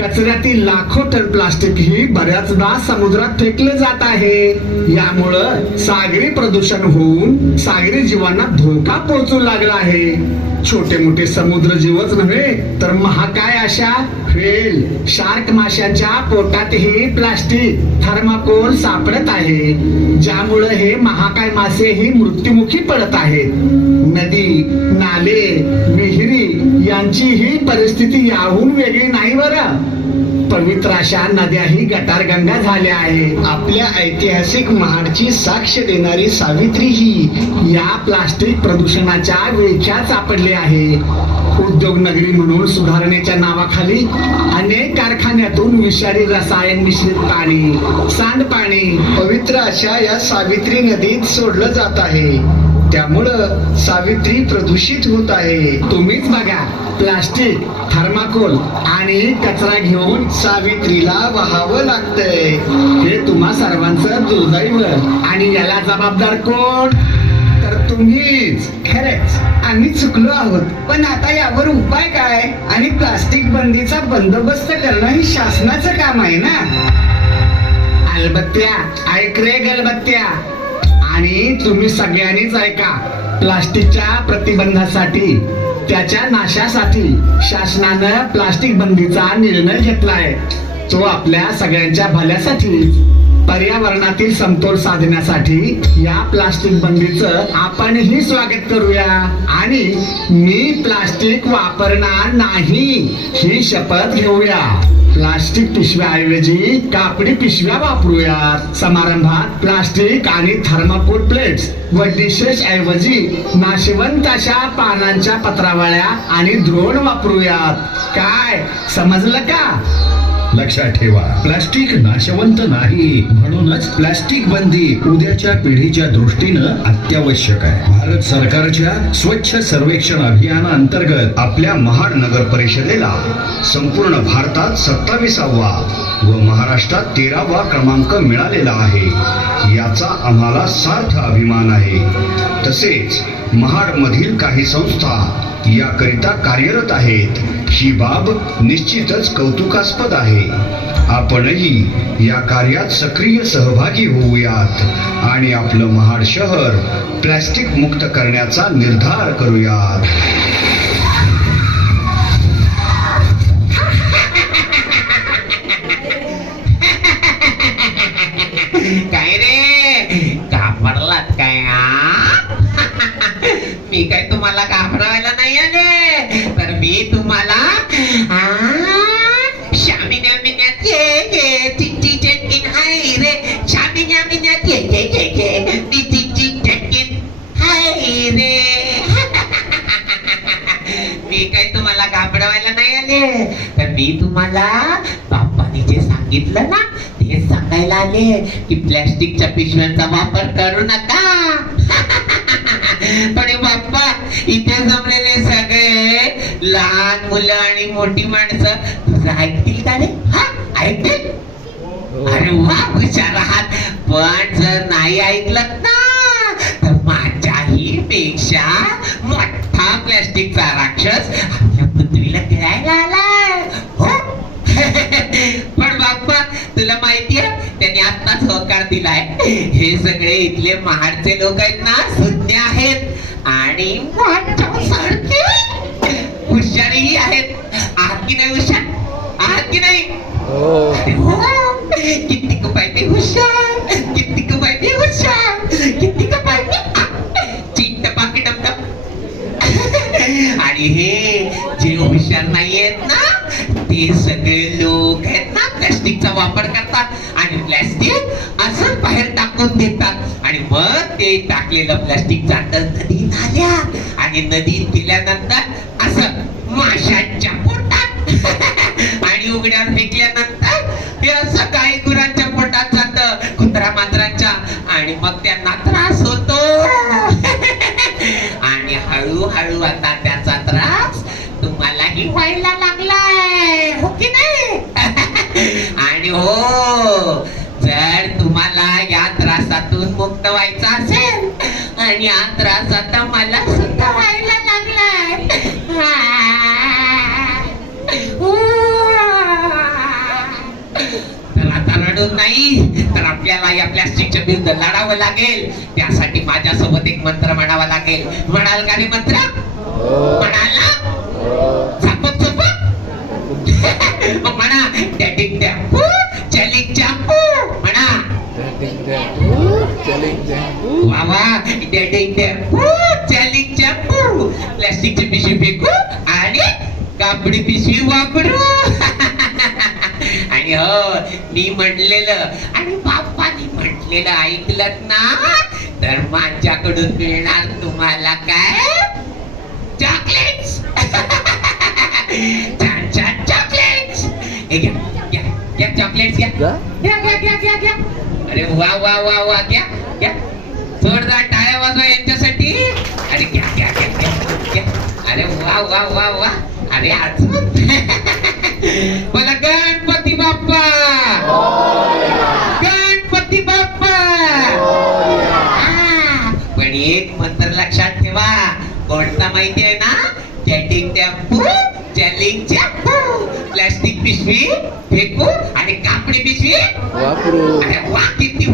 कचऱ्यातील लाखो ton plastic ही बऱ्याचदा समुद्रात फेकले जात आहे. यामुळं सागरी प्रदूषण होऊन सागरी जीवांना धोका पोहोचू लागला आहे. छोटे मोठे समुद्र जीवच नव्हे तर महाकाय अशा व्हेल शार्क माशांच्या पोटातही प्लास्टिक थर्माकोल सापडत आहे. ज्यामुळे हे महाकाय मासे ही मृत्युमुखी पडत आहेत. नदी नाले यांची ही परिस्थिती याहून वेगळी नाही बरं. पवित्र अशा नद्याही गटारगंगा झाल्या आहेत. आपल्या ऐतिहासिक महाडची साक्ष देणारी सावित्री ही या प्लास्टिक प्रदूषणाच्या विळख्यात सापडले आहे. उद्योग नगरी म्हणून सुधारणेच्या नावाखाली अनेक कारखान्यातून विषारी रसायन मिश्रित पाणी सांडपाणी पवित्र अशा या सावित्री नदीत सोडलं जात आहे. त्यामुळं सावित्री प्रदूषित होत आहे. तुम्हीच बघा प्लास्टिक थर्माकोल आणि कचरा घेऊन सावित्रीला वहावं लागतंय. हे तुम्हा सर्वांचं दुर्दैव. आणि याला जबाबदार कोण? तर तुम्हीच. खरंच आम्ही चुकलो आहोत. पण आता यावर उपाय काय? आणि प्लास्टिक बंदीचा बंदोबस्त करणं ही शासनाचं काम आहे ना? अलबत्त्या ऐक रे गलबत्त्या. आणि तुम्ही सगळ्यांनीच ऐका प्लास्टिकच्या प्रतिबंधासाठी त्याच्या नाशासाठी शासनानं प्लास्टिक बंदीचा निर्णय घेतलाय. तो आपल्या सगळ्यांच्या भल्यासाठी पर्यावरणातील समतोल साधण्यासाठी या प्लास्टिक बंदीचं आपणही स्वागत करूया. आणि मी प्लास्टिक वापरणार नाही ही शपथ घेऊया. प्लास्टिक पिशव्याऐवजी कापडी पिशव्या वापरूयात. समारंभात प्लास्टिक आणि थर्माकोल प्लेट्स व डिशेस ऐवजी नाशवंत अशा पानांच्या पत्रावळ्या आणि द्रोण वापरूयात. काय समजलं का? लक्षात ठेवा. प्लास्टिक नाशवंत नाही. म्हणूनच प्लास्टिक बंदी उद्याच्या पिढीच्या दृष्टीनं अत्यावश्यक आहे. भारत सरकारच्या स्वच्छ सर्वेक्षण अभियाना अंतर्गत आपल्या महाड नगर परिषदेला संपूर्ण भारतात सत्तावीसावा व महाराष्ट्रात तेरावा क्रमांक मिळालेला आहे. याचा आम्हाला सार्थ अभिमान आहे. तसेच महाड मधील काही संस्था याकरिता कार्यरत आहेत. ही बाब निश्चितच कौतुकास्पद आहे. आपणही या कार्यात सक्रिय सहभागी होऊयात आणि आपलं महाड शहर प्लॅस्टिक मुक्त करण्याचा निर्धार करूयात. काय रे? घाबरलात काय मी काय तुम्हाला घाबरवायला मी तुम्हाला बाप्पाने जे सांगितलं ना तेच सांगायला आले की प्लॅस्टिकच्या पिशव्यांचा वापर करू नका. पण हे बाप्पा इथे जमलेले सगळे लहान मुलं आणि मोठी माणसं तुझं ऐकतील का रे? हा ऐकतील? अरे वा हुशार आहात. पण जर नाही ऐकलं ना तर माझ्याही पेक्षा मोठा प्लॅस्टिकचा राक्षस आपल्या पृथ्वीला खेळायला आलाय हो पण बाप्पा तुला माहितीये? त्यांनी आत्ताच होकार दिलाय. हे सगळे इथले महाडचे लोक आहेत ना सुज्ञ आहेत. आणि माझ्यासारखे हुशारही आहेत. आहात की नाही हुशार? आहात की नाही? अरे हो. किती पाहिजे हुशार. वापर करतात आणि प्लॅस्टिक असं बाहेर टाकून देतात. आणि मग ते टाकलेलं प्लॅस्टिक जात नदी नाल्या आणि नदीत दिल्यानंतर असं माशांच्या पोटात आणि उघड्यावर फेकल्यानंतर हे असं काही गुरांच्या पोटात जात कुत्रा मांजरांच्या आणि मग त्यांना त्रास होतो. आणि हळूहळू आता त्याचा त्रास तुम्हालाही व्हायला लागतो हो की नाही आणि हो. जर तुम्हाला या त्रासातून मुक्त व्हायचं असेल आणि हा त्रास आता मला सुद्धा व्हायला लागलाय. आ. उ. मिळून नाही तर आपल्याला या प्लॅस्टिकच्या विरुद्ध लढावं लागेल. त्यासाठी माझ्यासोबत एक मंत्र म्हणावा लागेल. म्हणाल का रे मंत्र? म्हणाल? चलिंग चॅम्पू प्लॅस्टिकची पिशवी फेकू आणि कापडी पिशवी वापरू आणि हो मी म्हटलेलं. आणि बाप्पानी म्हटलेलं ऐकलं ना? तर माझ्याकडून मिळणार तुम्हाला काय? चॉकलेट्स छान छान चॉकलेट्स हे घ्या घ्या घ्या चॉकलेट्स घ्या घ्या घ्या घ्या घ्या. अरे वा वा वा वा घ्या. घ्या. जोरदार टाळ्या वाजवा यांच्यासाठी. अरे घ्या घ्या घ्या घ्या घ्या. अरे वा वा वा वा. अरे अजून. बोला गणपती बाप्पा. गणपती बाप्पा. पण एक मंत्र लक्षात ठेवा. कोणता माहिती आहे ना? चॅटिंग टॅम्पू चॅलिंग चॅम्पू प्लास्टिक पिशवी फेकू आणि कापडी पिशवी. अरे वा किती